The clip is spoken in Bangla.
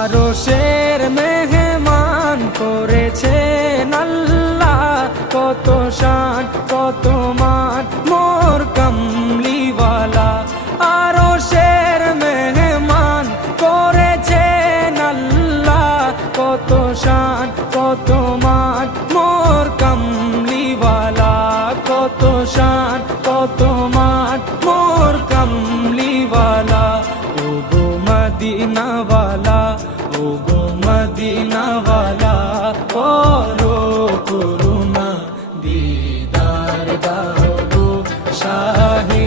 আরশের মেহমান করেছেন আল্লাহ, কত শান কত মান মোর কামলিওয়ালা। আরশের মেহমান করেছেন আল্লাহ, কত শান কত মান মোর কামলিওয়ালা, কত শান কত মান মোর কামলিওয়ালা। ও গো মদিনাওয়ালা, ও গো মদিনাওয়ালা, করো করুণা দিদার দাও গো শাহে